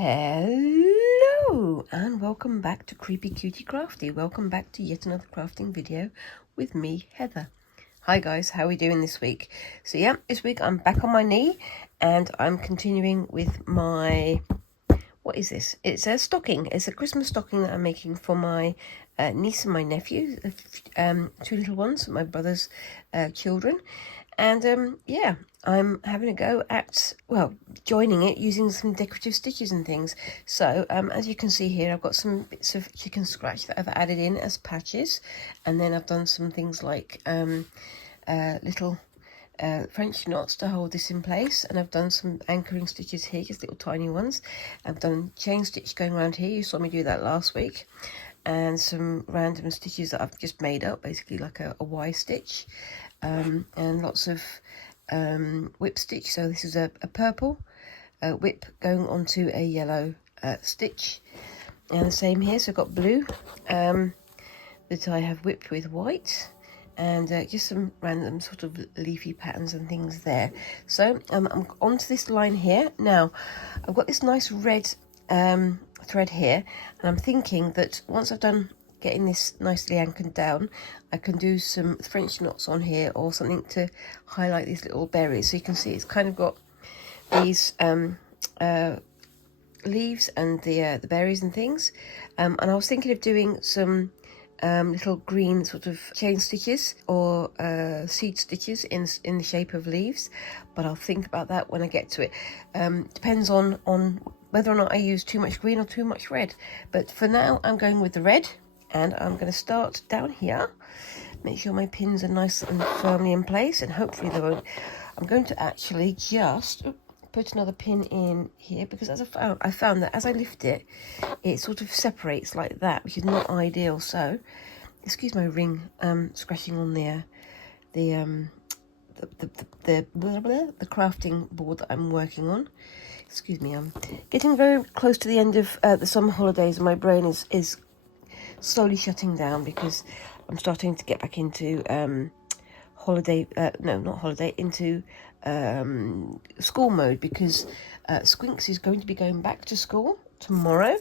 Hello and welcome back to Creepy Cutie Crafty. Welcome back to yet another crafting video with me, Heather. Hi guys, how are we doing this week? So yeah, this week I'm back on my knee and I'm continuing with my, what is this? It's a stocking. It's a Christmas stocking that I'm making for my niece and my nephew, two little ones, my brother's children. And yeah, I'm having a go at, well, joining it using some decorative stitches and things. So as you can see here, I've got some bits of chicken scratch that I've added in as patches, and then I've done some things like little French knots to hold this in place, and I've done some anchoring stitches here, just little tiny ones. I've done chain stitch going around here, you saw me do that last week, and some random stitches that I've just made up, basically like a Y stitch, and lots of whip stitch. So this is a purple whip going onto a yellow stitch, and the same here. So I've got blue that I have whipped with white, and just some random sort of leafy patterns and things there. So I'm onto this line here. Now I've got this nice red thread here, and I'm thinking that once I've done getting this nicely anchored down, I can do some French knots on here or something to highlight these little berries. So you can see it's kind of got these leaves and the berries and things, and I was thinking of doing some little green sort of chain stitches or seed stitches in the shape of leaves, but I'll think about that when I get to it. Depends on whether or not I use too much green or too much red, but for now I'm going with the red, and I'm going to start down here, make sure my pins are nice and firmly in place, and hopefully they won't. I'm going to actually just put another pin in here, because as I found that as I lift it, it sort of separates like that, which is not ideal. So excuse my ring scratching on the crafting board that I'm working on. Excuse me, I'm getting very close to the end of the summer holidays, and my brain is slowly shutting down because I'm starting to get back into into school mode, because Squinks is going to be going back to school tomorrow,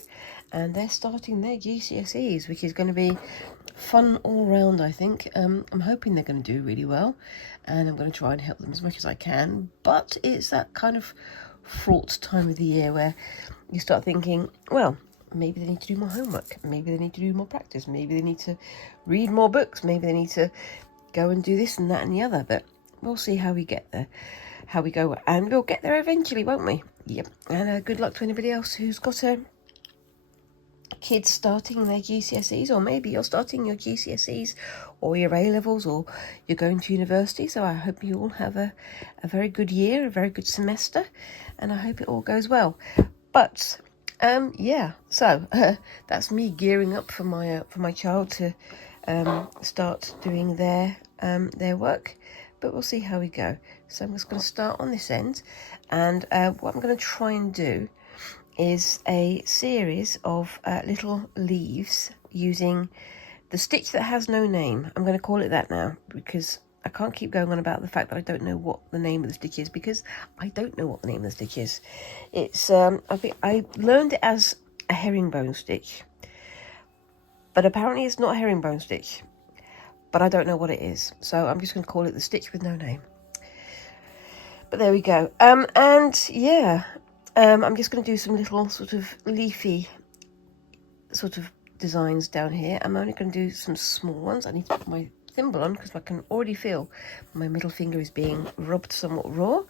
and they're starting their GCSEs, which is going to be fun all round, I think. I'm hoping they're going to do really well, and I'm going to try and help them as much as I can, but it's that kind of fraught time of the year where you start thinking, well, maybe they need to do more homework, maybe they need to do more practice, maybe they need to read more books, maybe they need to go and do this and that and the other. But we'll see how we get there, how we go, and we'll get there eventually, won't we? Yep. And good luck to anybody else who's got a kids starting their GCSEs, or maybe you're starting your GCSEs or your A-levels, or you're going to university. So I hope you all have a very good year, a very good semester, and I hope it all goes well. But yeah, so that's me gearing up for my child to start doing their work, but we'll see how we go. So I'm just going to start on this end, and what I'm going to try and do is a series of little leaves using the stitch that has no name. I'm going to call it that now, because I can't keep going on about the fact that I don't know what the name of the stitch is, because I don't know what the name of the stitch is. It's I learned it as a herringbone stitch, but apparently it's not a herringbone stitch, but I don't know what it is, so I'm just going to call it the stitch with no name. But there we go. And yeah, I'm just going to do some little sort of leafy sort of designs down here. I'm only going to do some small ones. I need to put my thimble on because I can already feel my middle finger is being rubbed somewhat raw.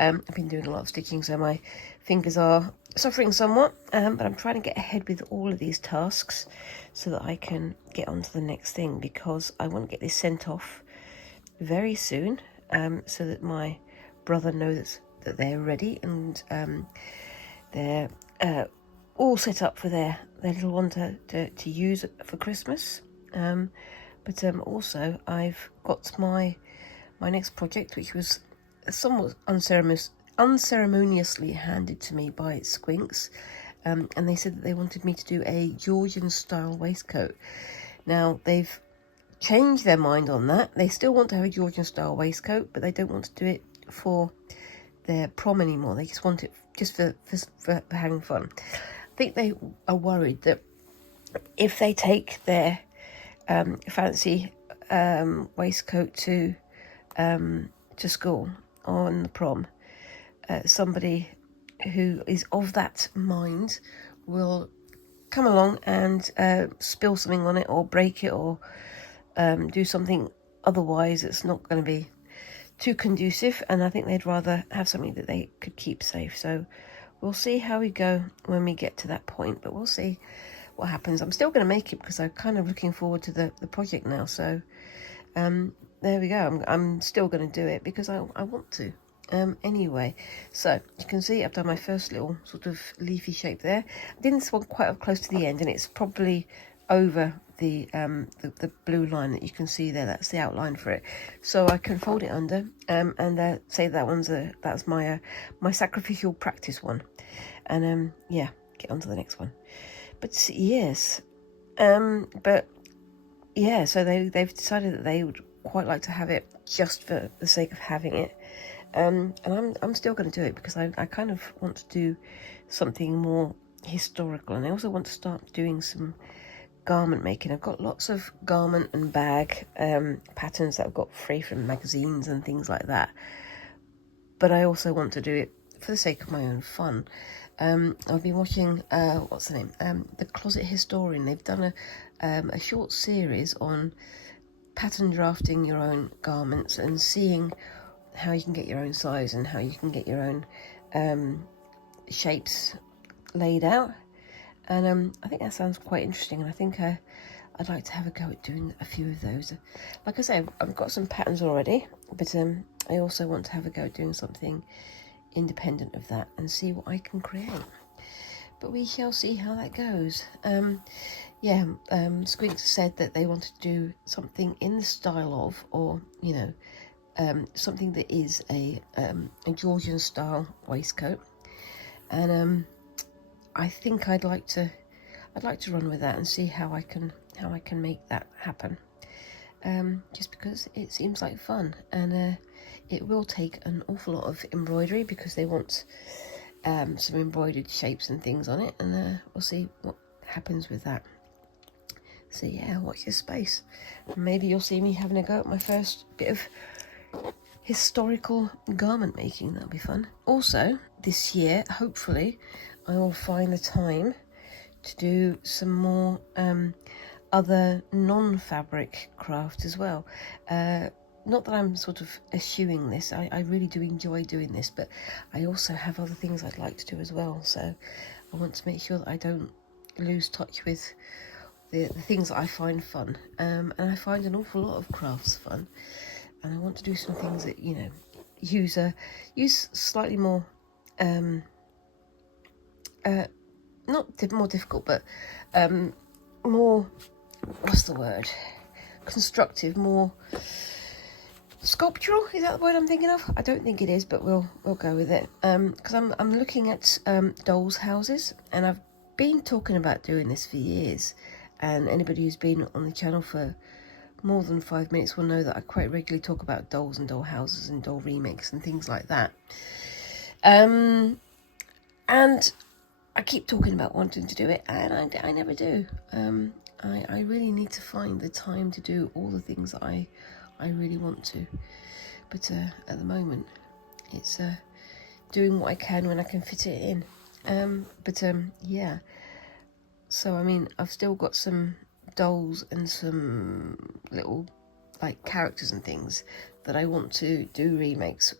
I've been doing a lot of stitching, so my fingers are suffering somewhat, but I'm trying to get ahead with all of these tasks so that I can get on to the next thing, because I want to get this sent off very soon, so that my brother knows that they're ready, and they're all set up for their little one to use for Christmas. But also I've got my next project, which was somewhat unceremoniously handed to me by Squinks, and they said that they wanted me to do a Georgian style waistcoat. Now they've changed their mind on that. They still want to have a Georgian style waistcoat, but they don't want to do it for their prom anymore. They just want it just for having fun. I think they are worried that if they take their fancy waistcoat to school on the prom, somebody who is of that mind will come along and spill something on it, or break it, or do something otherwise it's not going to be too conducive, and I think they'd rather have something that they could keep safe. So we'll see how we go when we get to that point, but we'll see what happens. I'm still going to make it because I'm kind of looking forward to the project now. So there we go. I'm still going to do it because I want to. Anyway, so you can see I've done my first little sort of leafy shape there. I did this one quite up close to the end, and it's probably over the blue line that you can see there. That's the outline for it, so I can fold it under and say that's my sacrificial practice one, and yeah, get on to the next one. But yes, but yeah, so they've decided that they would quite like to have it just for the sake of having it, and I'm still going to do it because I kind of want to do something more historical, and I also want to start doing some garment making. I've got lots of garment and bag patterns that I've got free from magazines and things like that, but I also want to do it for the sake of my own fun. I've been watching what's the name, The Closet Historian. They've done a short series on pattern drafting your own garments and seeing how you can get your own size and how you can get your own shapes laid out. And I think that sounds quite interesting, and I think I'd like to have a go at doing a few of those. Like I say, I've got some patterns already, but I also want to have a go at doing something independent of that and see what I can create. But we shall see how that goes. Squinks said that they want to do something in the style of, or something that is a Georgian style waistcoat, and I think I'd like to run with that and see how I can make that happen. Just because it seems like fun, and it will take an awful lot of embroidery because they want some embroidered shapes and things on it, and we'll see what happens with that. So yeah, watch your space. Maybe you'll see me having a go at my first bit of historical garment making. That'll be fun. Also, this year, hopefully, I will find the time to do some more other non-fabric craft as well. Not that I'm sort of eschewing this. I really do enjoy doing this, but I also have other things I'd like to do as well. So I want to make sure that I don't lose touch with the things that I find fun. And I find an awful lot of crafts fun. And I want to do some things that, use slightly more, not more difficult, but more, what's the word? Constructive, more sculptural. Is that the word I'm thinking of? I don't think it is, but we'll go with it. Because I'm looking at dolls' houses, and I've been talking about doing this for years. And anybody who's been on the channel for more than 5 minutes will know that I quite regularly talk about dolls and doll houses and doll remakes and things like that. And I keep talking about wanting to do it, and I never do. I really need to find the time to do all the things that I really want to. But at the moment, it's doing what I can when I can fit it in. Yeah. So, I mean, I've still got some dolls and some little, like, characters and things that I want to do remakes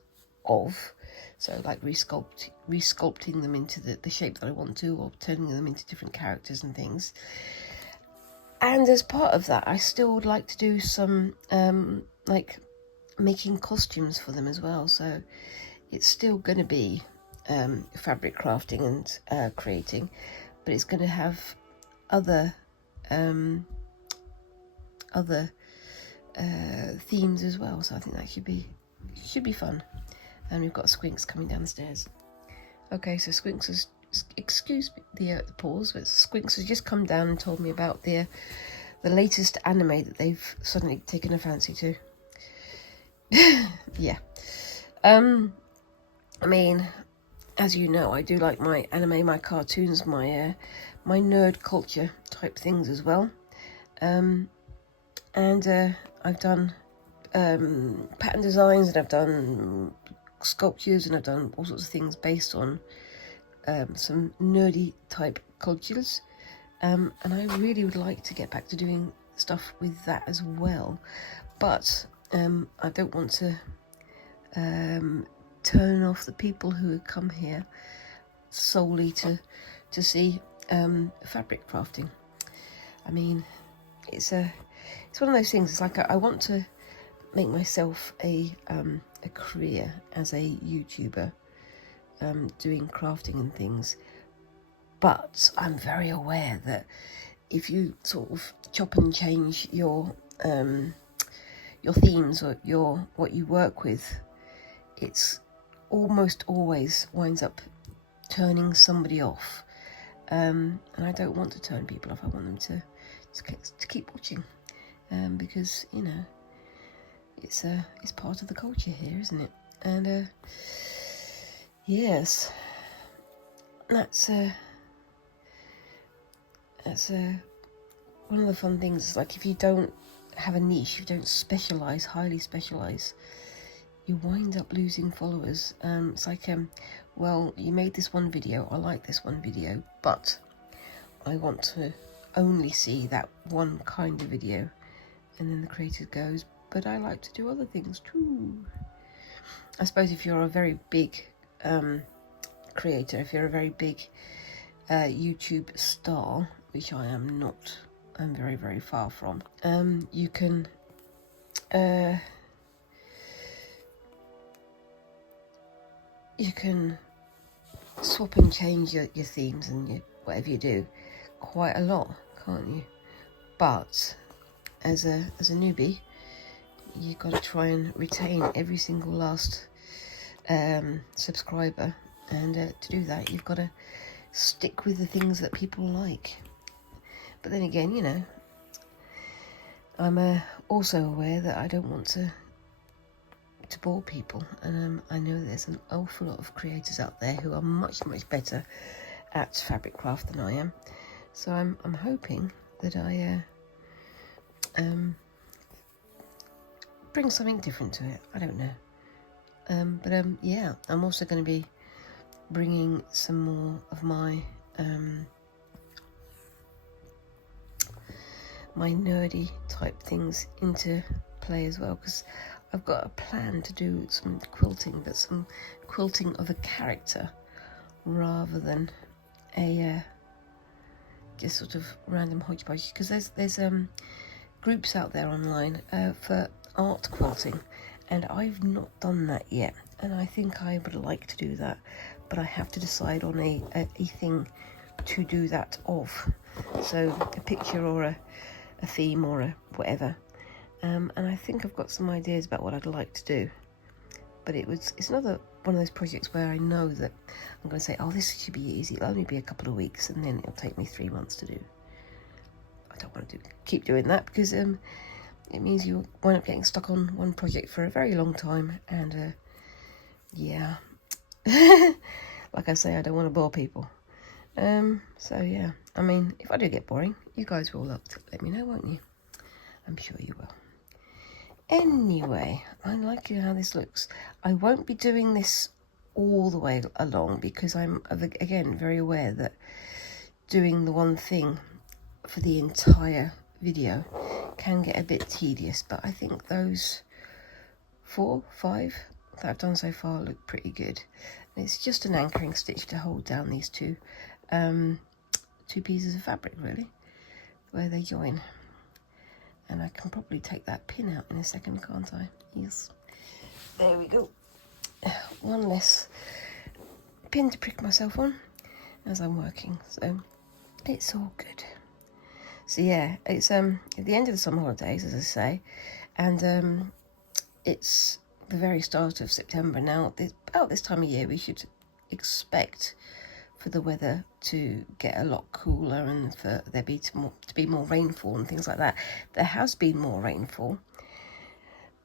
of. So, like, resculpting them into the shape that I want to, or turning them into different characters and things. And as part of that, I still would like to do some, like, making costumes for them as well. So it's still going to be fabric crafting and creating, but it's going to have other themes as well. So I think that should be fun. And we've got Squinks coming down the stairs. Okay, so Squinks has, excuse me, the pause, but Squinks has just come down and told me about the latest anime that they've suddenly taken a fancy to. Yeah. I mean, as you know, I do like my anime, my cartoons, my my nerd culture type things as well. And I've done pattern designs, and I've done sculptures, and I've done all sorts of things based on some nerdy type cultures. And I really would like to get back to doing stuff with that as well. But I don't want to turn off the people who come here solely to see fabric crafting. I mean, it's one of those things. It's like I want to make myself a career as a YouTuber, doing crafting and things. But I'm very aware that if you sort of chop and change your themes or what you work with, it's almost always winds up turning somebody off. And I don't want to turn people off. I want them to keep watching, because you know it's part of the culture here, isn't it? And yes, that's one of the fun things. Is like if you don't have a niche, if you don't highly specialize, you wind up losing followers. It's like, well, you made this one video, I like this one video, but I want to only see that one kind of video. And then the creator goes, but I like to do other things too. I suppose if you're a very big creator, if you're a very big YouTube star, which I am not, I'm very, very far from, you can swap and change your themes and whatever you do quite a lot, can't you? But as a newbie, you've got to try and retain every single last subscriber, and to do that you've got to stick with the things that people like. But then again, you know, I'm also aware that I don't want to bore people, and I know there's an awful lot of creators out there who are much better at fabric craft than I am. So I'm hoping that I bring something different to it. I don't know, but yeah, I'm also going to be bringing some more of my my nerdy type things into play as well, because I've got a plan to do some quilting, but some quilting of a character rather than a just sort of random hodgepodge, because there's groups out there online for art quilting, and I've not done that yet, and I think I would like to do that, but I have to decide on a thing to do that of. So a picture or a theme or a whatever, and I think I've got some ideas about what I'd like to do, but it's another one of those projects where I know that I'm going to say, oh, this should be easy, it'll only be a couple of weeks, and then it'll take me 3 months to do. I don't want to keep doing that, because it means you wind up getting stuck on one project for a very long time, and yeah, like I say, I don't want to bore people. So yeah, I mean, if I do get boring, you guys will let me know, won't you? I'm sure you will. Anyway, I like how this looks. I won't be doing this all the way along, because I'm, again, very aware that doing the one thing for the entire video can get a bit tedious, but I think those 4, 5 that I've done so far look pretty good. And it's just an anchoring stitch to hold down these two pieces of fabric, really, where they join. And I can probably take that pin out in a second, can't I? Yes. There we go. One less pin to prick myself on as I'm working, so it's all good. So yeah, it's at the end of the summer holidays, as I say, and it's the very start of September now. About this time of year, we should expect for the weather to get a lot cooler, and for there to be more rainfall and things like that. There has been more rainfall,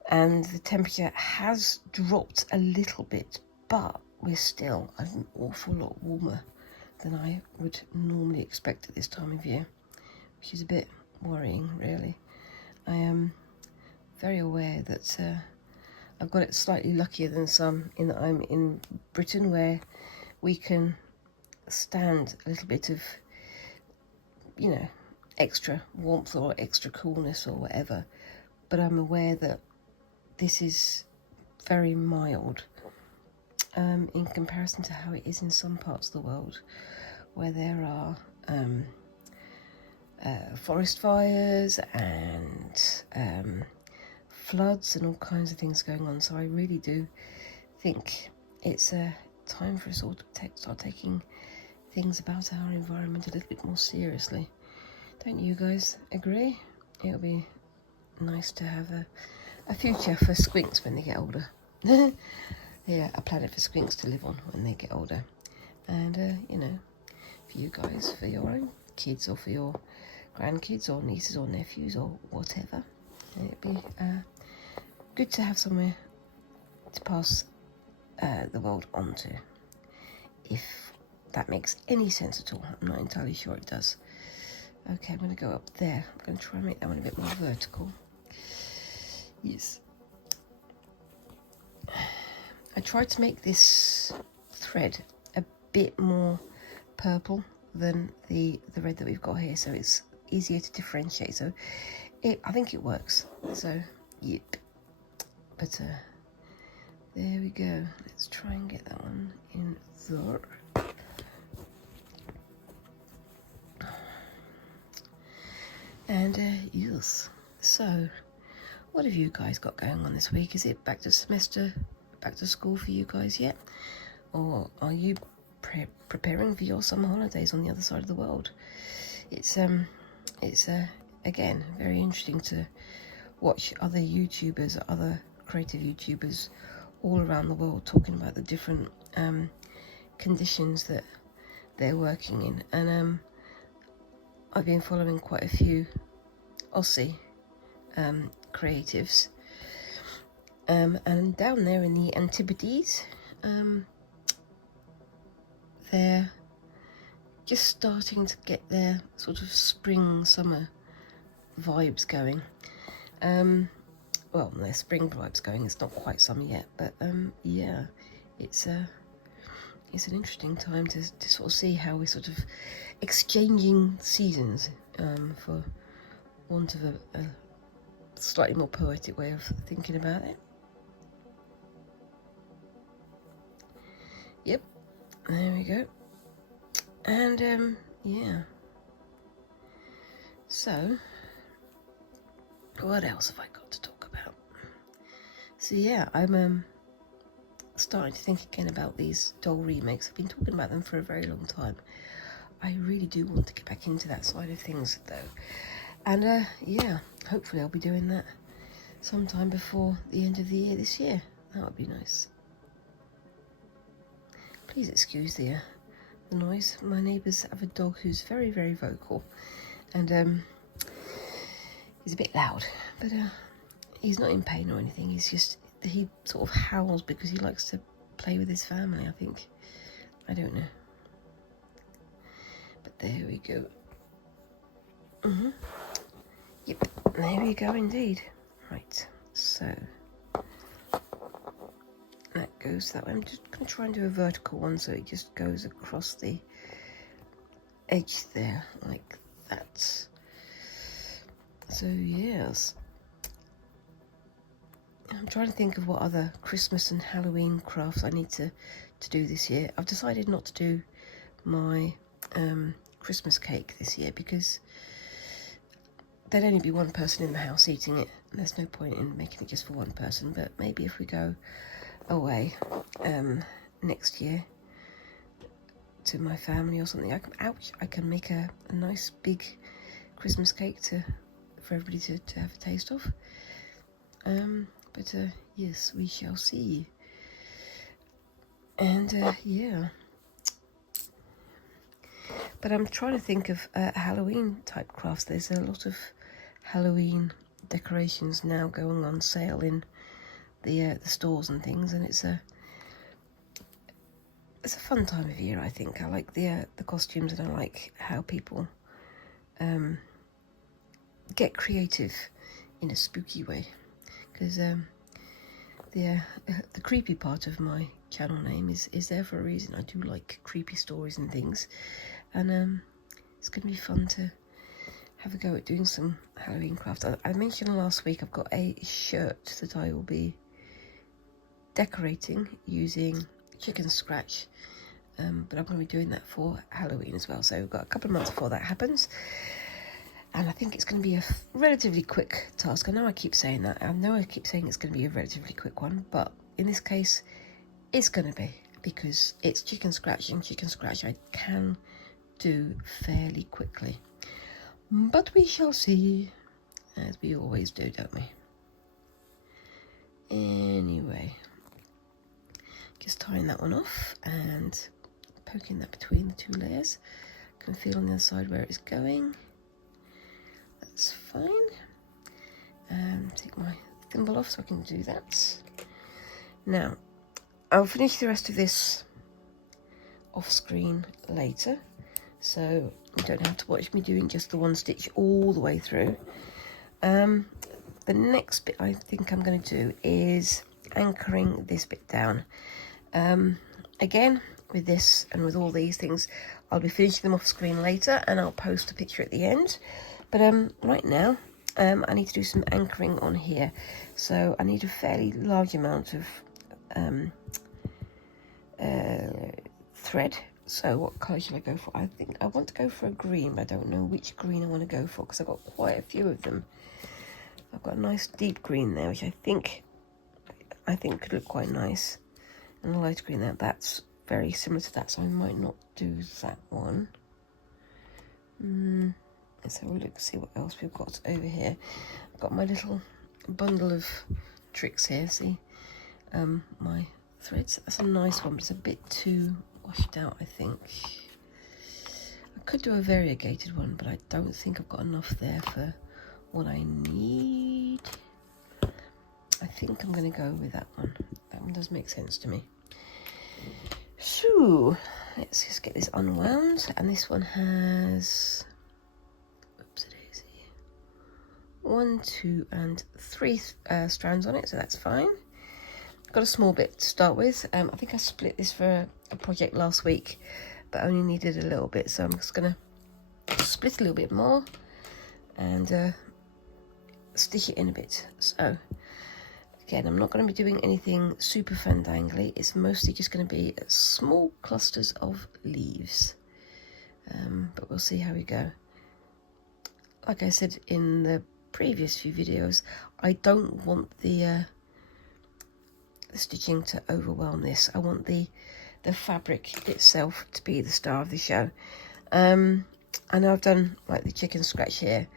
and the temperature has dropped a little bit, but we're still an awful lot warmer than I would normally expect at this time of year, which is a bit worrying, really. I am very aware that I've got it slightly luckier than some in that I'm in Britain, where we can stand a little bit of, you know, extra warmth or extra coolness or whatever. But I'm aware that this is very mild in comparison to how it is in some parts of the world, where there are forest fires and floods and all kinds of things going on. So I really do think it's a time for us all to start taking things about our environment a little bit more seriously. Don't you guys agree? It'll be nice to have a future for squinks when they get older. Yeah, a planet for squinks to live on when they get older. And, you know, for you guys, for your own kids or for your grandkids or nieces or nephews or whatever. It'd be good to have somewhere to pass the world on to, if that makes any sense at all. I'm not entirely sure it does. Okay, I'm going to go up there. I'm going to try and make that one a bit more vertical. Yes. I tried to make this thread a bit more purple than the red that we've got here, so it's easier to differentiate. So I think it works. So, yep. But there we go. Let's try and get that one in there. And yes, so what have you guys got going on this week? Is it back to school for you guys yet? Or are you preparing for your summer holidays on the other side of the world? It's again, very interesting to watch other YouTubers, other creative YouTubers all around the world talking about the different conditions that they're working in. And I've been following quite a few Aussie creatives, and down there in the Antipodes, they're just starting to get their sort of spring summer vibes going. Well, their spring vibes going. It's not quite summer yet, but yeah, it's an interesting time to sort of see how we're sort of exchanging seasons, for want of a slightly more poetic way of thinking about it. Yep, there we go. And yeah, so what else have I got to talk about? So yeah, I'm starting to think again about these doll remakes. I've been talking about them for a very long time. I really do want to get back into that side of things though. And yeah, hopefully I'll be doing that sometime before the end of the year this year. That would be nice. Please excuse the noise. My neighbours have a dog who's very, very vocal, and he's a bit loud, but he's not in pain or anything. He sort of howls because he likes to play with his family, I think. I don't know. But there we go. Yep, there we go indeed. Right, so that goes that way. I'm just going to try and do a vertical one so it just goes across the edge there, like that. So yes, I'm trying to think of what other Christmas and Halloween crafts I need to do this year. I've decided not to do my Christmas cake this year because there'd only be one person in the house eating it. There's no point in making it just for one person. But maybe if we go away next year to my family or something, I can make a nice big Christmas cake for everybody to have a taste of. But yes, we shall see. And yeah, but I'm trying to think of Halloween type crafts. There's a lot of Halloween decorations now going on sale in the stores and things, and it's a fun time of year, I think. I like the costumes, and I like how people get creative in a spooky way. Because the creepy part of my channel name is there for a reason. I do like creepy stories and things, and it's going to be fun to have a go at doing some Halloween craft. I mentioned last week I've got a shirt that I will be decorating using chicken scratch, but I'm going to be doing that for Halloween as well. So we've got a couple of months before that happens, and I think it's going to be a relatively quick task. I know I keep saying that. I know I keep saying it's going to be a relatively quick one, but in this case, it's going to be, because it's chicken scratch, and chicken scratch I can do fairly quickly. But we shall see, as we always do, don't we? Anyway, just tying that one off and poking that between the two layers. I can feel on the other side where it's going. That's fine. Take my thimble off so I can do that. Now, I'll finish the rest of this off screen later, so you don't have to watch me doing just the one stitch all the way through. The next bit I think I'm going to do is anchoring this bit down. Again, with this and with all these things, I'll be finishing them off screen later, and I'll post a picture at the end. But right now, I need to do some anchoring on here. So I need a fairly large amount of thread. So what colour should I go for? I think I want to go for a green, but I don't know which green I want to go for, because I've got quite a few of them. I've got a nice deep green there, which I think could look quite nice, and a light green there. That's very similar to that, so I might not do that one. Let's have a look, see what else we've got over here. I've got my little bundle of tricks here. See, my threads. That's a nice one, but it's a bit too washed out, I think. I could do a variegated one, but I don't think I've got enough there for what I need. I think I'm going to go with that one. That one does make sense to me. So let's just get this unwound, and this one has, oops, it is 1, 2, and 3 strands on it, so that's fine. Got a small bit to start with. I think I split this for a project last week, but only needed a little bit, so I'm just going to split a little bit more and stitch it in a bit. So again, I'm not going to be doing anything super fandangly. It's mostly just going to be small clusters of leaves, but we'll see how we go. Like I said in the previous few videos, I don't want the stitching to overwhelm this. I want the fabric itself to be the star of the show. I know I've done like the chicken scratch here,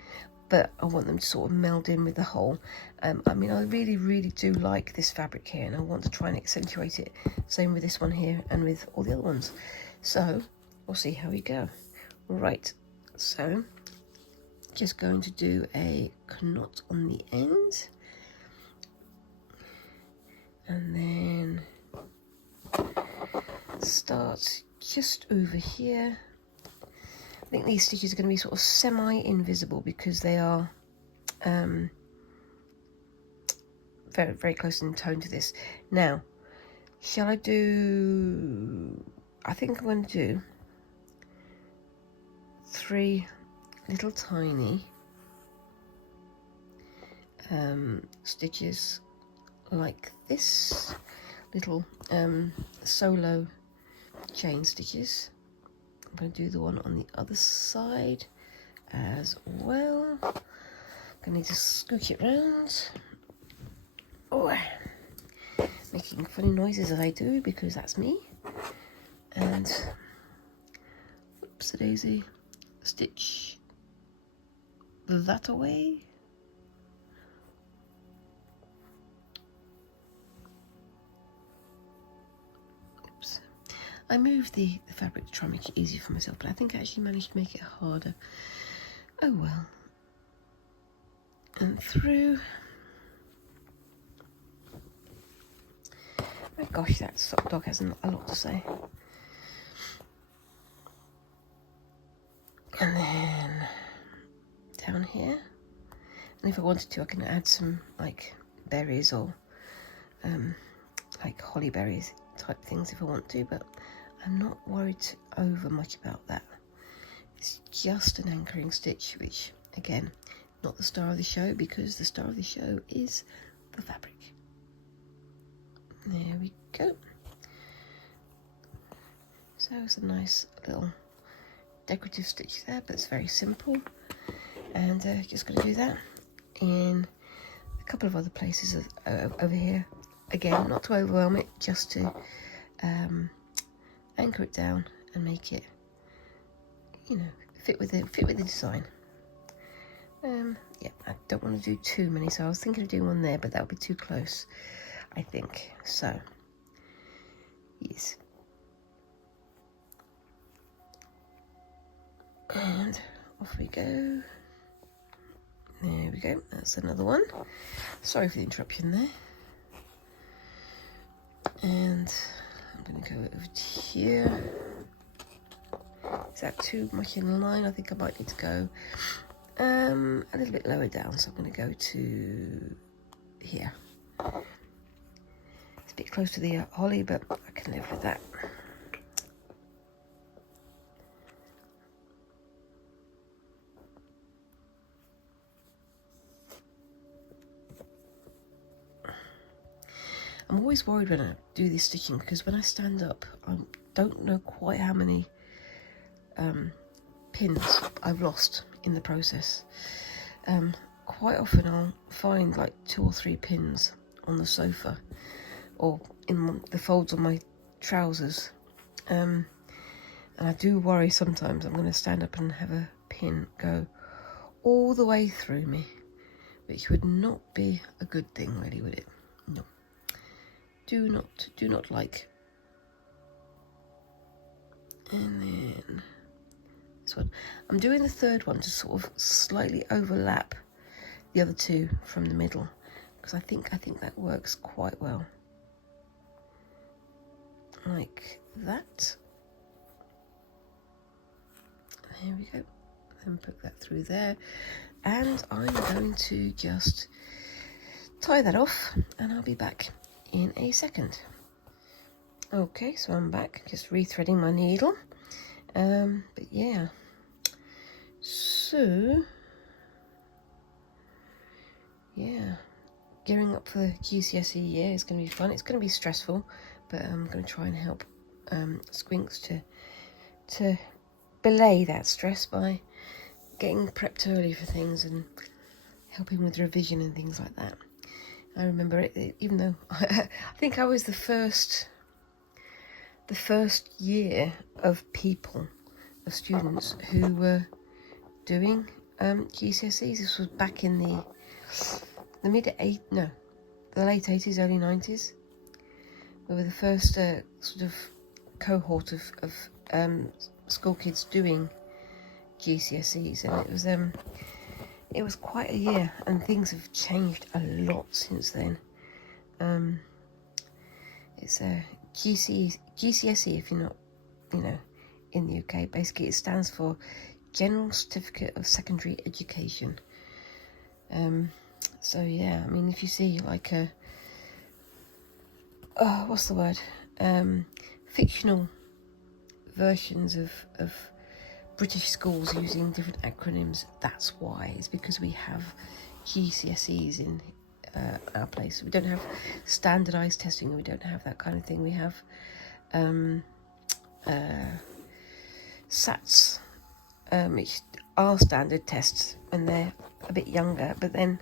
but I want them to sort of meld in with the whole. I mean, I really do like this fabric here, and I want to try and accentuate it. Same with this one here and with all the other ones. So we'll see how we go. Right, so just going to do a knot on the end, and then start just over here. I think these stitches are going to be sort of semi-invisible because they are very close in tone to this. Now, shall I do, I think I'm going to do 3 little tiny stitches like this, little solo chain stitches. I'm going to do the one on the other side as well. I'm going to need to scooch it round. Oh, making funny noises as I do, because that's me. And whoops a daisy, stitch that away. Oops. I moved the fabric to try and make it easier for myself, but I think I actually managed to make it harder. Oh well. And through. Oh gosh, that sock dog has a lot to say. And then down here, and if I wanted to, I can add some like berries or like holly berries type things if I want to, but I'm not worried over much about that. It's just an anchoring stitch, which again, not the star of the show, because the star of the show is the fabric. There we go. So it's a nice little decorative stitch there, but it's very simple. And just going to do that in a couple of other places over here. Again, not to overwhelm it, just to anchor it down and make it, you know, fit with the design. Yeah, I don't want to do too many, so I was thinking of doing one there, but that would be too close, I think. So, yes. And off we go. There we go, that's another one. Sorry for the interruption there. And I'm going to go over to here. Is that too much in line? I think I might need to go a little bit lower down, so I'm going to go to here. It's a bit close to the holly, but I can live with that. I'm always worried when I do this stitching, because when I stand up, I don't know quite how many pins I've lost in the process. Quite often I'll find like 2 or 3 pins on the sofa or in the folds on my trousers, and I do worry sometimes I'm going to stand up and have a pin go all the way through me, which would not be a good thing, really, would it? No. Do not like. And then this one, I'm doing the third one to sort of slightly overlap the other two from the middle, because I think that works quite well, like that. There we go. Then put that through there, and I'm going to just tie that off, and I'll be back in a second. Okay, so I'm back, just rethreading my needle. But yeah, so yeah, gearing up for the GCSE year is going to be fun. It's going to be stressful, but I'm going to try and help Squinks to belay that stress by getting prepped early for things and helping with revision and things like that. I remember it, even though I think I was the first year of students who were doing GCSEs. This was back in the late 80s, early 90s. We were the first sort of cohort of school kids doing GCSEs, and it was quite a year, and things have changed a lot since then. It's a GCSE, if you're not, in the UK. Basically, it stands for General Certificate of Secondary Education. So yeah, I mean, if you see like fictional versions of British schools using different acronyms, that's why. It's because we have GCSEs in our place. We don't have standardised testing, we don't have that kind of thing. We have SATs, which are standard tests when they're a bit younger, but then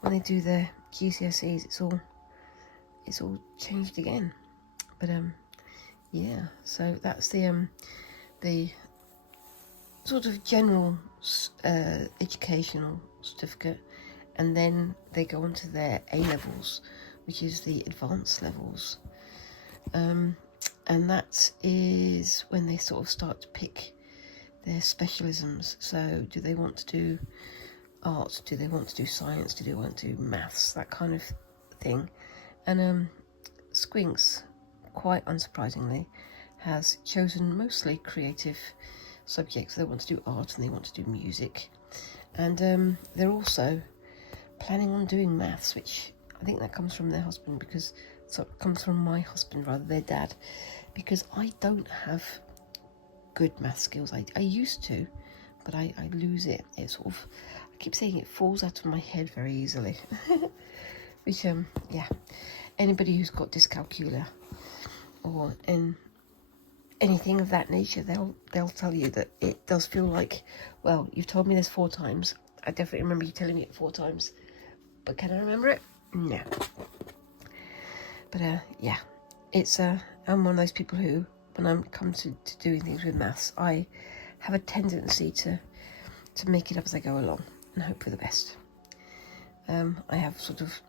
when they do their GCSEs, it's all changed again. But yeah, so that's the sort of general educational certificate, and then they go on to their A-levels, which is the advanced levels, and that is when they sort of start to pick their specialisms. So do they want to do art, do they want to do science, do they want to do maths, that kind of thing. And Squinks, quite unsurprisingly, has chosen mostly creative subjects. They want to do art and they want to do music, and they're also planning on doing maths, which I think that comes from their husband, because so it comes from my husband rather, their dad, because I don't have good math skills. I used to, but I lose it. It sort of, I keep saying it falls out of my head very easily. Which yeah, anybody who's got dyscalculia or anything of that nature, they'll tell you that it does feel like, well, you've told me this 4 times. I definitely remember you telling me it 4 times, but can I remember it? No. But yeah, it's I'm one of those people who, when I'm come to doing things with maths, I have a tendency to make it up as I go along and hope for the best. I have sort of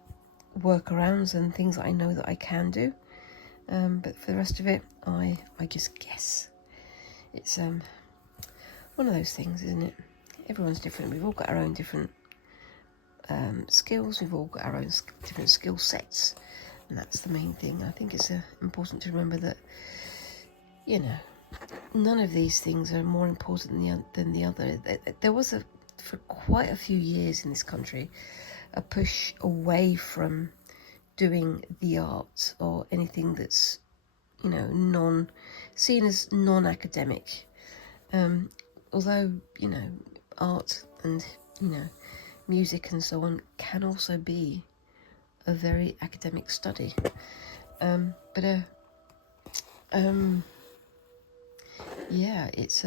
workarounds and things that I know that I can do, but for the rest of it, I just guess. It's one of those things, isn't it? Everyone's different. We've all got our own different skills. We've all got our own different skill sets, and that's the main thing. I think it's important to remember that, you know, none of these things are more important than the other. There was for quite a few years in this country, a push away from doing the arts or anything that's, you know, seen as non-academic. Although, you know, art and, you know, music and so on can also be a very academic study. Yeah, it's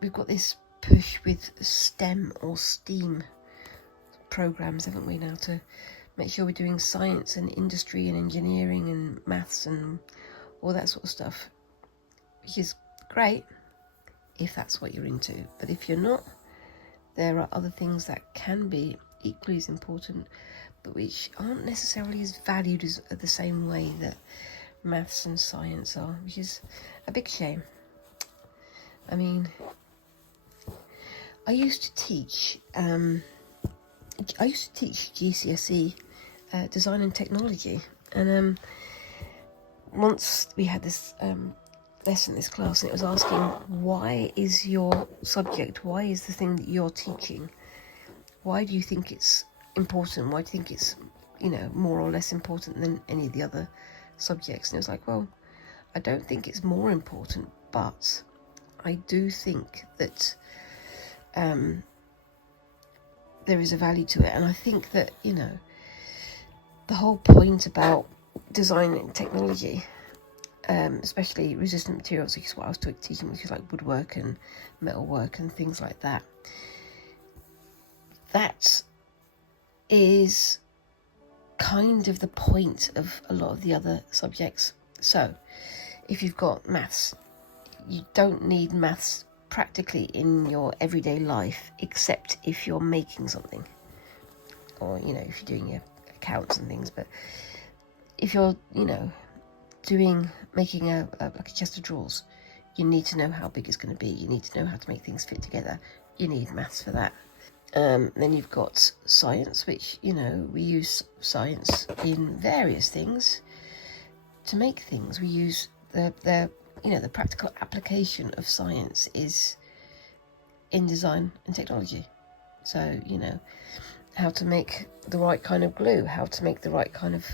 we've got this push with STEM or STEAM programs, haven't we, now, to make sure we're doing science and industry and engineering and maths and all that sort of stuff, which is great if that's what you're into. But if you're not, there are other things that can be equally as important, but which aren't necessarily as valued as the same way that maths and science are, which is a big shame. I mean, I used to teach GCSE design and technology, and once we had this lesson in this class, and it was asking, why is your subject, why is the thing that you're teaching, why do you think it's important, why do you think it's, you know, more or less important than any of the other subjects? And it was like, well, I don't think it's more important, but I do think that there is a value to it. And I think that, you know, the whole point about design and technology, especially resistant materials, which is what I was teaching, which is like woodwork and metalwork and things like that, that is kind of the point of a lot of the other subjects. So if you've got maths, you don't need maths practically in your everyday life, except if you're making something, or, you know, if you're doing your accounts and things. But if you're, you know, making a chest of drawers, you need to know how big it's going to be. You need to know how to make things fit together. You need maths for that. Then you've got science, which, you know, we use science in various things to make things. We use the you know, the practical application of science is in design and technology. So, you know, how to make the right kind of glue, how to make the right kind of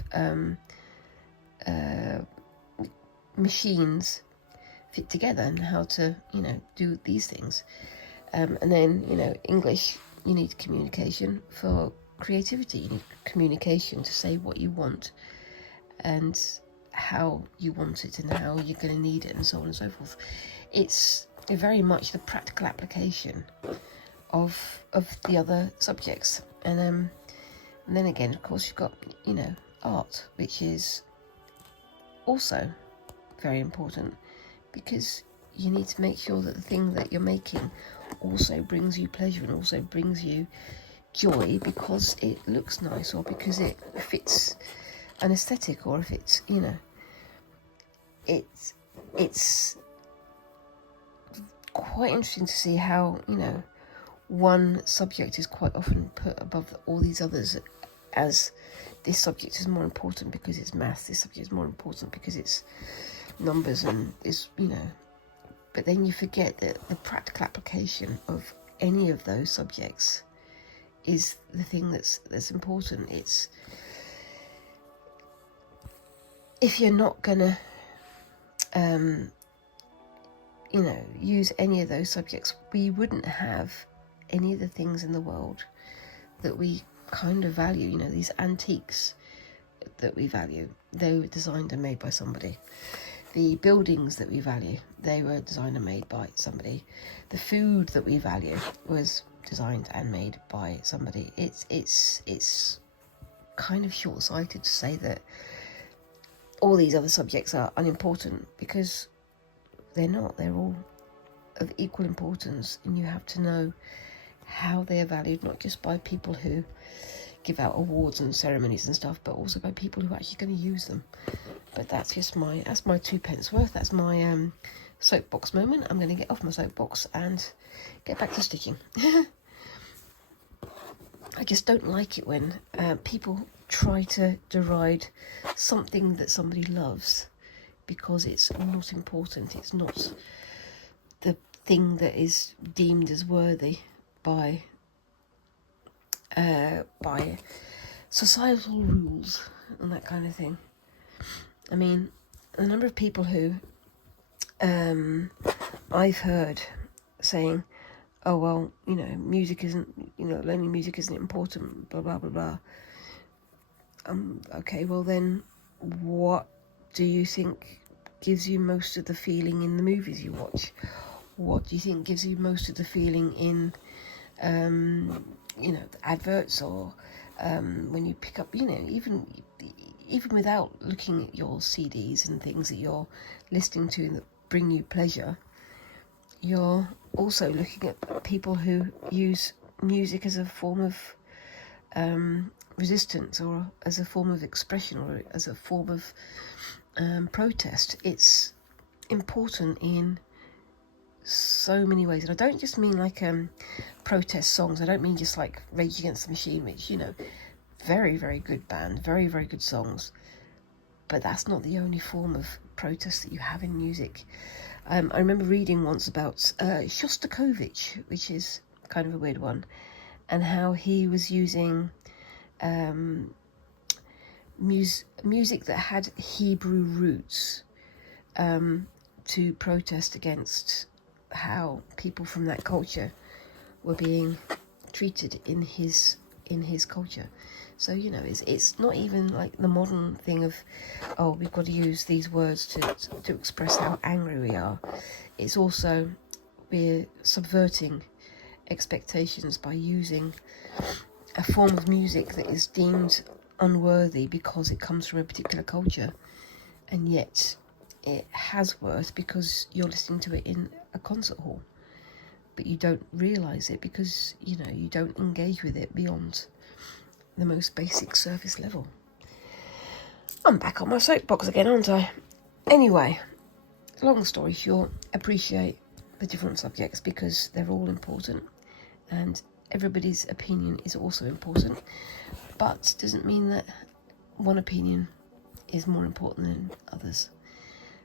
machines fit together, and how to, you know, do these things. And then, you know, English, you need communication. For creativity, you need communication to say what you want and how you want it and how you're going to need it and so on and so forth. It's very much the practical application of the other subjects. And then again, of course, you've got, you know, art, which is also very important, because you need to make sure that the thing that you're making also brings you pleasure and also brings you joy because it looks nice, or because it fits an aesthetic, or if it's, you know, it's quite interesting to see how, you know, one subject is quite often put above all these others, as this subject is more important because it's math, this subject is more important because it's numbers and is, you know, But then you forget that the practical application of any of those subjects is the thing that's important. It's, if you're not gonna use any of those subjects, we wouldn't have any of the things in the world that we kind of value. These antiques that we value, they were designed and made by somebody. The buildings that we value, they were designed and made by somebody. The food that we value was designed and made by somebody. It's kind of short-sighted to say that all these other subjects are unimportant, because they're not. They're all of equal importance, and you have to know how they are valued, not just by people who give out awards and ceremonies and stuff, but also by people who are actually going to use them. But that's just my 2 pence worth. That's my soapbox moment. I'm going to get off my soapbox and get back to stitching. I just don't like it when people try to deride something that somebody loves because it's not important. It's not the thing that is deemed as worthy by societal rules and that kind of thing. I mean, the number of people who I've heard saying, oh, well, music isn't, learning music isn't important, blah, blah, blah, blah. Okay, well then, what do you think gives you most of the feeling in the movies you watch? What do you think gives you most of the feeling in, adverts, or when you pick up, even without looking at your CDs and things that you're listening to that bring you pleasure, you're also looking at people who use music as a form of resistance, or as a form of expression, or as a form of protest. It's important in so many ways, and I don't just mean like protest songs. I don't mean just like Rage Against the Machine, which very, very good band, very, very good songs, but that's not the only form of protest that you have in music. I remember reading once about Shostakovich, which is kind of a weird one, and how he was using music that had Hebrew roots to protest against how people from that culture were being treated in his culture. So it's not even like the modern thing of, oh, we've got to use these words to express how angry we are. It's also, we're subverting expectations by using a form of music that is deemed unworthy because it comes from a particular culture, and yet it has worth because you're listening to it in a concert hall, but you don't realise it because you don't engage with it beyond the most basic surface level. I'm back on my soapbox again, aren't I? Anyway, long story short, appreciate the different subjects because they're all important, and everybody's opinion is also important, but doesn't mean that one opinion is more important than others.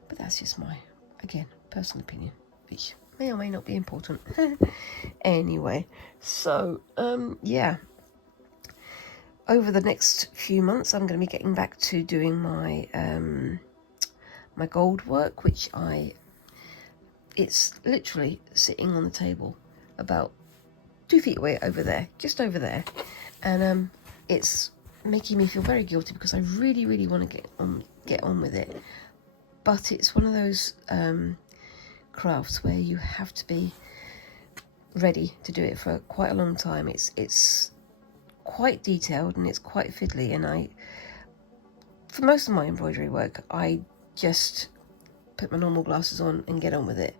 But that's just my, again, personal opinion, which may or may not be important. Anyway, so yeah, over the next few months I'm going to be getting back to doing my my gold work, which it's literally sitting on the table about 2 feet away over there, just over there, and it's making me feel very guilty because I really, really want to get on with it. But it's one of those crafts where you have to be ready to do it for quite a long time. It's quite detailed and it's quite fiddly, and for most of my embroidery work, I just put my normal glasses on and get on with it.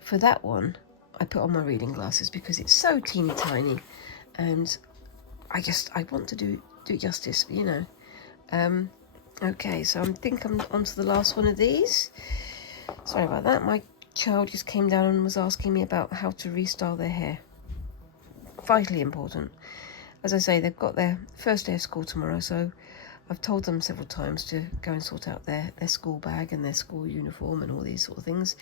For that one, I put on my reading glasses because it's so teeny tiny, and I want to do it justice, okay, so I think I'm onto the last one of these. Sorry about that, my child just came down and was asking me about how to restyle their hair. Vitally important. As I say, they've got their first day of school tomorrow, so I've told them several times to go and sort out their school bag and their school uniform and all these sort of things.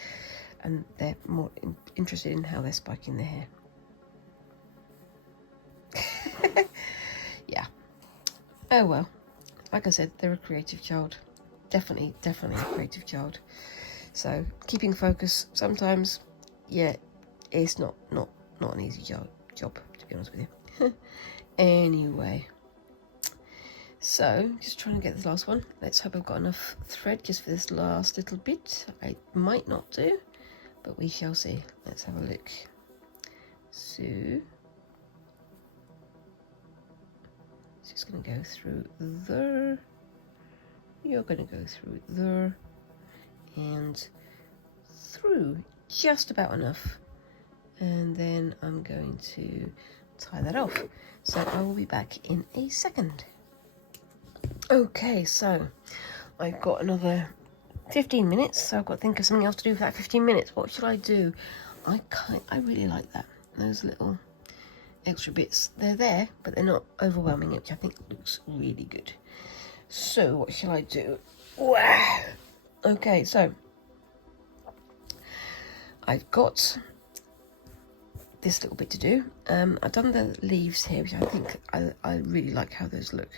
and they're more interested in how they're spiking their hair. Yeah. Oh well, like I said, they're a creative child. Definitely a creative child. So keeping focus sometimes, yeah, it's not an easy job, to be honest with you. Anyway, so just trying to get the last one. Let's hope I've got enough thread just for this last little bit. I might not do, but we shall see. Let's have a look. So just going to go through there. You're going to go through there and through just about enough, and then I'm going to tie that off. So I will be back in a second. Okay, so I've got another 15 minutes, so I've got to think of something else to do for that 15 minutes. What should I do? I really like that, those little extra bits. They're there, but they're not overwhelming it, which I think looks really good. So what shall I do? Wow. Okay, so I've got this little bit to do. I've done the leaves here, which I think I really like how those look.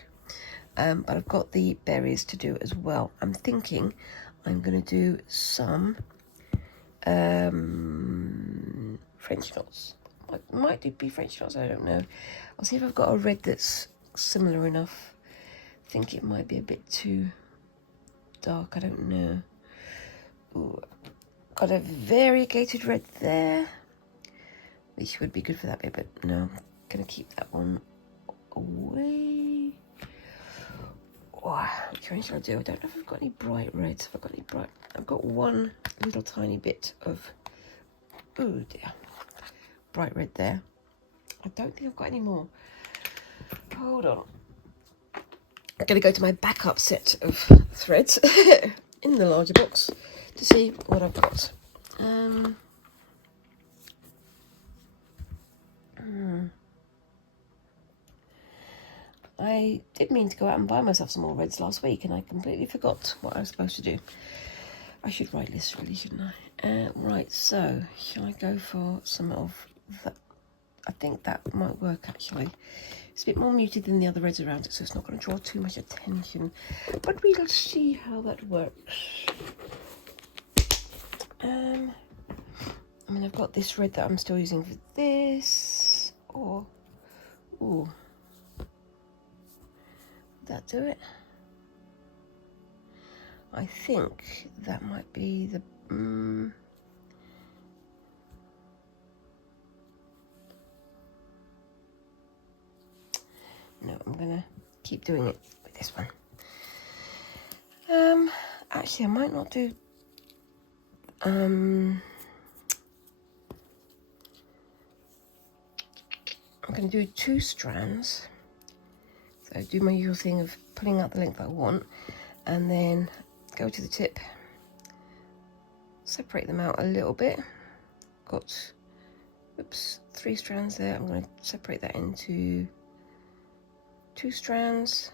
But I've got the berries to do as well. I'm thinking I'm going to do some French knots. Might be French knots, I don't know. I'll see if I've got a red that's similar enough. I think it might be a bit too dark, I don't know. Ooh, got a variegated red there, which would be good for that bit, but no, I'm going to keep that one away. Which one shall I do? I don't know if I've got any bright reds. Have I got any bright? I've got one little tiny bit of, oh dear, bright red there. I don't think I've got any more. Hold on. I'm going to go to my backup set of threads in the larger box to see what I've got. I did mean to go out and buy myself some more reds last week, and I completely forgot what I was supposed to do. I should write lists, really, shouldn't I? Right, so shall I go for some of that? I think that might work, actually. It's a bit more muted than the other reds around it, so it's not going to draw too much attention. But we'll see how that works. I mean, I've got this red that I'm still using for this. Or, ooh, would that do it? I think that might be the. No, I'm gonna keep doing it with this one. Actually, I might not do. I'm gonna do 2 strands. So do my usual thing of pulling out the length I want, and then go to the tip, separate them out a little bit. Got, oops, 3 strands there. I'm going to separate that into 2 strands,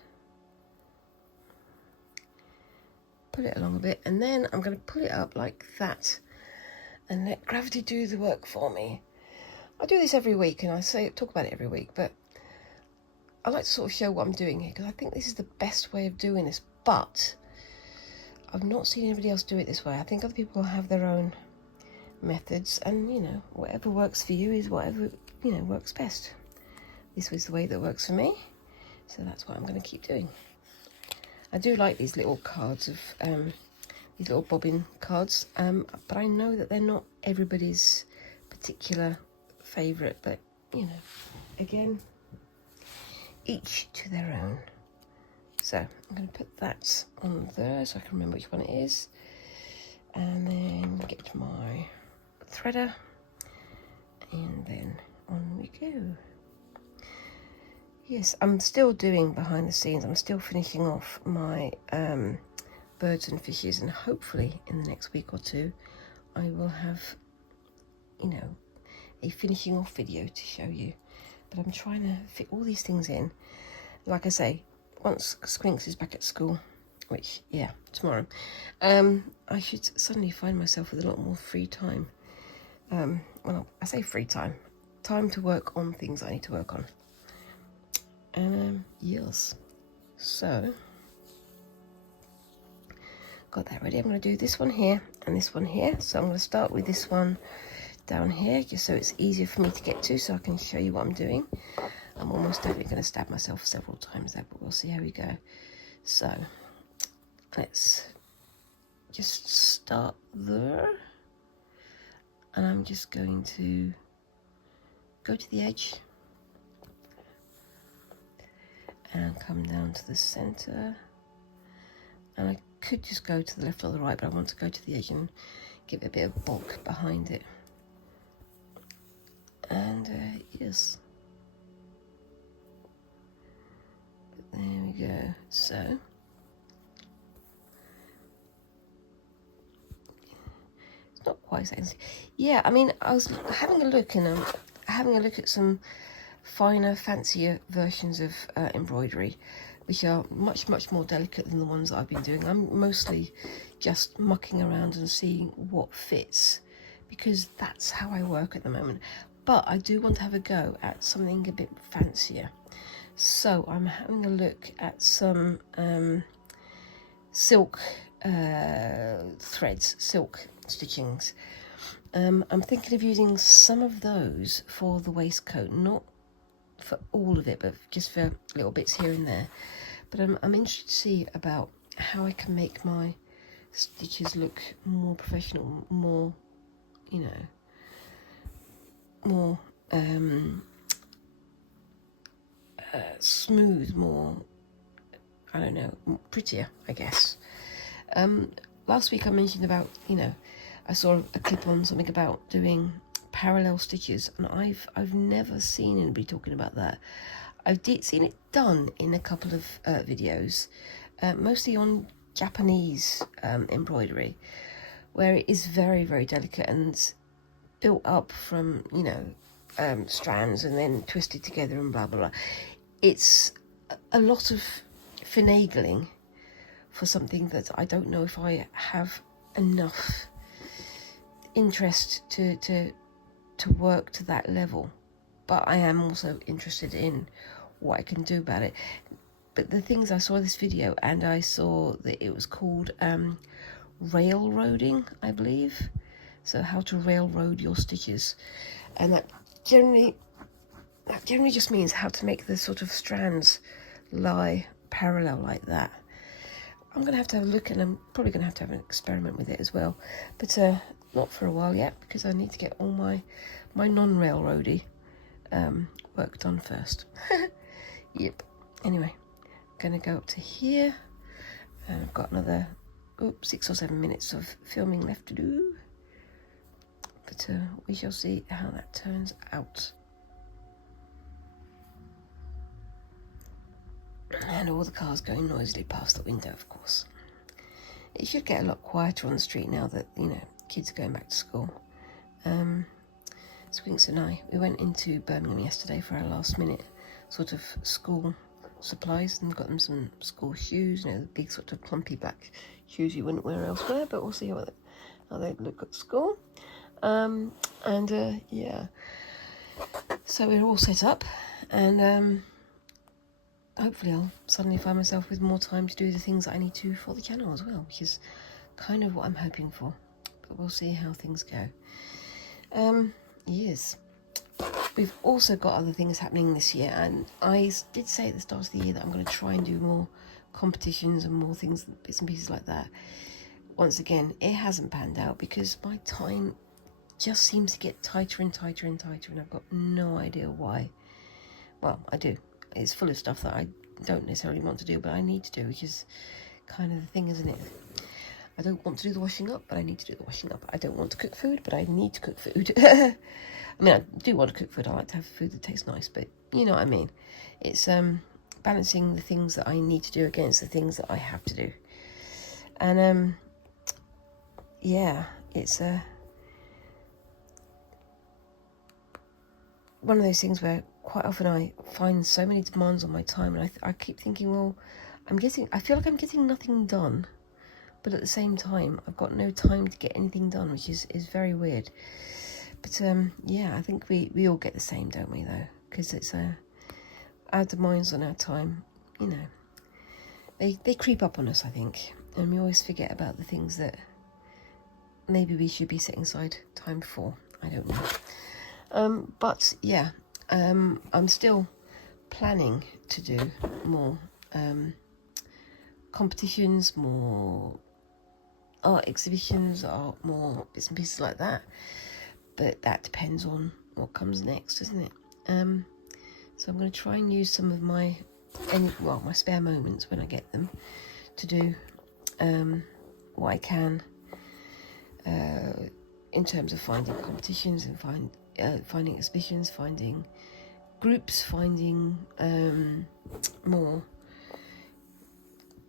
pull it along a bit, and then I'm going to pull it up like that and let gravity do the work for me. I do this every week, and I talk about it every week, but I like to sort of show what I'm doing here, because I think this is the best way of doing this, but I've not seen anybody else do it this way. I think other people have their own methods, and, you know, whatever works for you is whatever, you know, works best. This was the way that works for me, so that's what I'm going to keep doing. I do like these little cards of, these little bobbin cards, but I know that they're not everybody's particular favourite, but, you know, again, each to their own. So I'm going to put that on there so I can remember which one it is, and then get my threader, and then on we go. Yes, I'm still doing behind the scenes. I'm still finishing off my birds and fishes, and hopefully in the next week or two I will have, you know, a finishing off video to show you. But I'm trying to fit all these things in. Like I say, once Squinks is back at school, which, yeah, tomorrow. I should suddenly find myself with a lot more free time. Well, I say free time to work on things I need to work on. And yes, so got that ready. I'm going to do this one here and this one here. So I'm going to start with this one down here, just so it's easier for me to get to, so I can show you what I'm doing. I'm almost definitely going to stab myself several times there, but we'll see how we go. So let's just start there, and I'm just going to go to the edge and come down to the center, and I could just go to the left or the right, but I want to go to the edge and give it a bit of bulk behind it. And yes, there we go. So it's not quite so easy. Yeah, I mean, I was having a look and having a look at some finer, fancier versions of embroidery, which are much more delicate than the ones that I've been doing. I'm mostly just mucking around and seeing what fits, because that's how I work at the moment. But I do want to have a go at something a bit fancier. So I'm having a look at some silk threads, silk stitchings. I'm thinking of using some of those for the waistcoat, not for all of it, but just for little bits here and there. But I'm interested to see about how I can make my stitches look more professional, more, you know, more smooth, more, I don't know, prettier, I guess. Last week I mentioned about, you know, I saw a clip on something about doing parallel stitches, and I've never seen anybody talking about that. I've seen it done in a couple of videos, mostly on Japanese embroidery, where it is very delicate and built up from, you know, strands and then twisted together and blah blah blah. It's a lot of finagling for something that I don't know if I have enough interest to work to that level. But I am also interested in what I can do about it. But the things, I saw this video and I saw that it was called railroading, I believe. So how to railroad your stitches, and that generally just means how to make the sort of strands lie parallel like that. I'm going to have a look, and I'm probably going to have an experiment with it as well, but not for a while yet, because I need to get all my non-railroady work done first. Yep. Anyway, I'm going to go up to here, and I've got another 6 or 7 minutes of filming left to do, but we shall see how that turns out. And all the cars going noisily past the window, of course. It should get a lot quieter on the street now that, you know, kids are going back to school. Squinks and I, we went into Birmingham yesterday for our last minute sort of school supplies, and got them some school shoes, you know, the big sort of clumpy black shoes you wouldn't wear elsewhere, but we'll see how they look at school. Yeah, so we're all set up, and hopefully I'll suddenly find myself with more time to do the things that I need to for the channel as well, which is kind of what I'm hoping for, but we'll see how things go. Yes, we've also got other things happening this year, and I did say at the start of the year that I'm going to try and do more competitions and more things, bits and pieces like that. Once again, it hasn't panned out because my time just seems to get tighter and tighter and tighter, and I've got no idea why. Well, I do. It's full of stuff that I don't necessarily want to do, but I need to do, which is kind of the thing, isn't it? I don't want to do the washing up, but I need to do the washing up. I don't want to cook food, but I need to cook food. I mean, I do want to cook food. I like to have food that tastes nice, but you know what I mean. It's balancing the things that I need to do against the things that I have to do. And yeah, it's one of those things where quite often I find so many demands on my time, and I keep thinking, well, I feel like I'm getting nothing done, but at the same time, I've got no time to get anything done, which is very weird. But yeah, I think we all get the same, don't we, though? Because it's our demands on our time, you know, they creep up on us, I think, and we always forget about the things that maybe we should be setting aside time for. I don't know. But yeah, I'm still planning to do more competitions, more art exhibitions, more bits and pieces like that. But that depends on what comes next, doesn't it? So I'm going to try and use some of my spare moments when I get them to do what I can in terms of finding competitions and finding exhibitions, finding groups, finding more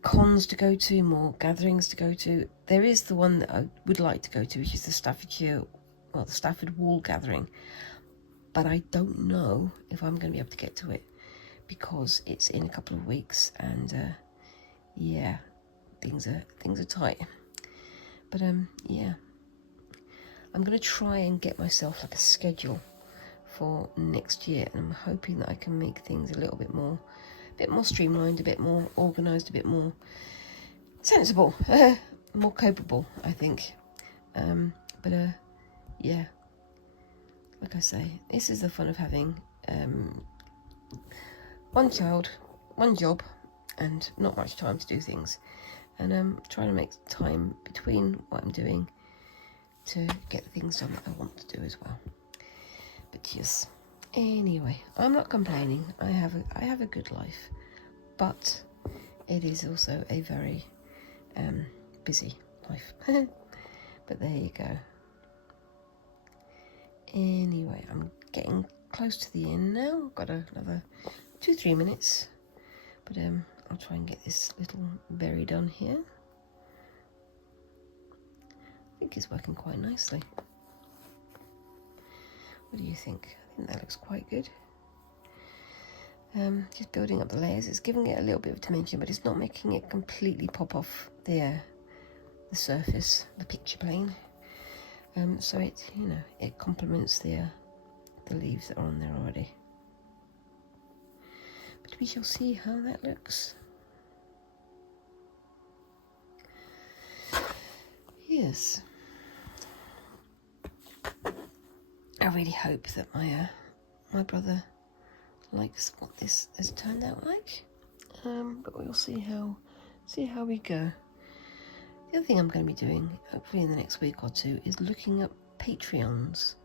cons to go to, more gatherings to go to. There is the one that I would like to go to, which is the Stafford Wall Gathering, but I don't know if I'm going to be able to get to it because it's in a couple of weeks, and yeah, things are tight. But yeah, I'm going to try and get myself like a schedule for next year, and I'm hoping that I can make things a little bit more streamlined, a bit more organised, a bit more sensible, more capable, I think. But yeah, like I say, this is the fun of having one child, one job, and not much time to do things, and trying to make time between what I'm doing to get the things done that I want to do as well. But yes, anyway, I'm not complaining. I have a good life, but it is also a very busy life. But there you go. Anyway, I'm getting close to the end now. I've got another 2-3 minutes, but I'll try and get this little berry done here. I think it's working quite nicely. What do you think? I think that looks quite good. Just building up the layers. It's giving it a little bit of dimension, but it's not making it completely pop off the surface, the picture plane. So it, it complements the leaves that are on there already. But we shall see how that looks. Yes. I really hope that my brother likes what this has turned out like. But we'll see how we go. The other thing I'm going to be doing, hopefully in the next week or two, is looking up Patreons.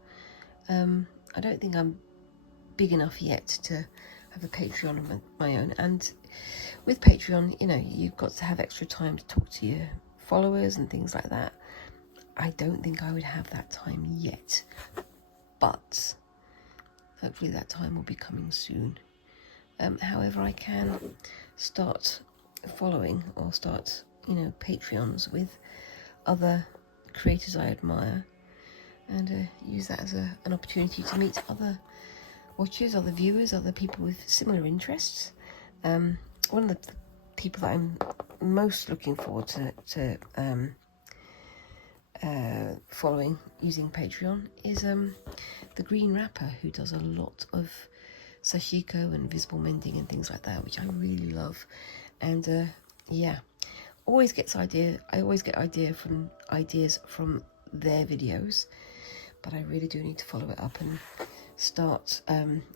I don't think I'm big enough yet to have a Patreon of my own. And with Patreon, you've got to have extra time to talk to your followers and things like that. I don't think I would have that time yet, but hopefully that time will be coming soon. However, I can start following or start, Patreons with other creators I admire, and use that as an opportunity to meet other watchers, other viewers, other people with similar interests. One of the people that I'm most looking forward to following using Patreon is the Green Rapper, who does a lot of sashiko and visible mending and things like that, which I really love. And yeah, I always get ideas from their videos, but I really do need to follow it up and start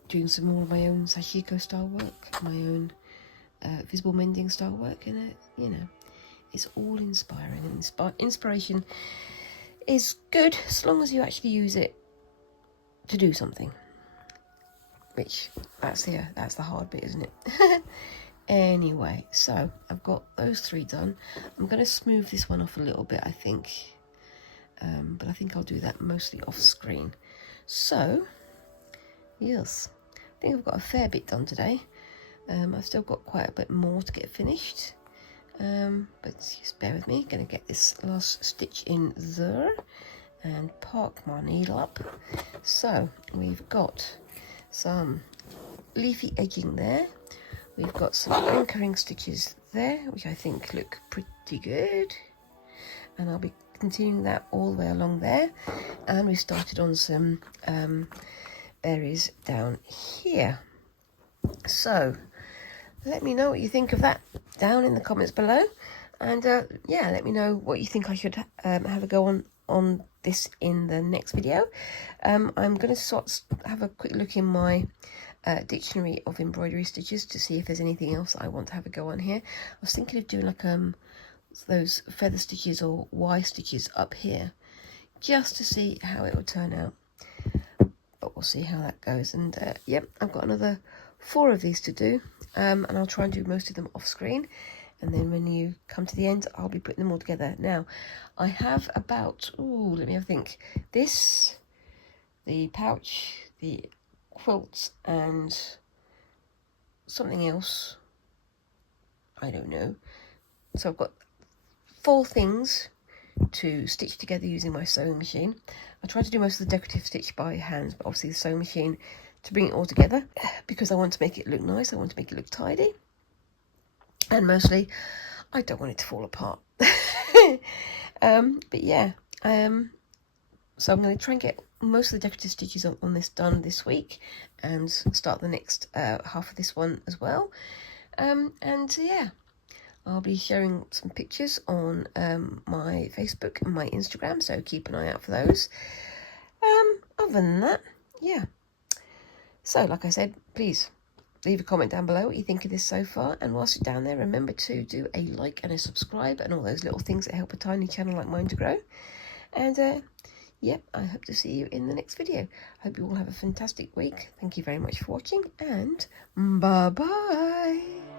doing some more of my own sashiko style work, my own visible mending style work, and it's all inspiring, and inspiration is good as long as you actually use it to do something, which that's the hard bit, isn't it? Anyway, so I've got those 3 done. I'm going to smooth this one off a little bit, I think, but I think I'll do that mostly off screen. So yes, I think I've got a fair bit done today. I've still got quite a bit more to get finished, but just bear with me. Going to get this last stitch in there and park my needle up. So we've got some leafy edging there. We've got some anchoring stitches there, which I think look pretty good. And I'll be continuing that all the way along there. And we started on some berries down here. So let me know what you think of that down in the comments below. And yeah, let me know what you think I should have a go on this in the next video. I'm going to have a quick look in my dictionary of embroidery stitches to see if there's anything else I want to have a go on here. I was thinking of doing like those feather stitches or Y stitches up here, just to see how it will turn out. But we'll see how that goes. And yep, I've got another 4 of these to do, and I'll try and do most of them off screen. And then when you come to the end, I'll be putting them all together. Now, I have about, let me have a think. This, the pouch, the quilts, and something else. I don't know. So I've got 4 things to stitch together using my sewing machine. I try to do most of the decorative stitch by hand, but obviously the sewing machine to bring it all together, because I want to make it look nice. I want to make it look tidy. And mostly, I don't want it to fall apart. But yeah, so I'm going to try and get most of the decorative stitches on this done this week, and start the next half of this one as well. And yeah, I'll be sharing some pictures on my Facebook and my Instagram, so keep an eye out for those. Other than that, yeah. So, like I said, please leave a comment down below what you think of this so far. And whilst you're down there, remember to do a like and a subscribe and all those little things that help a tiny channel like mine to grow. And yeah, I hope to see you in the next video. Hope you all have a fantastic week. Thank you very much for watching, and bye-bye.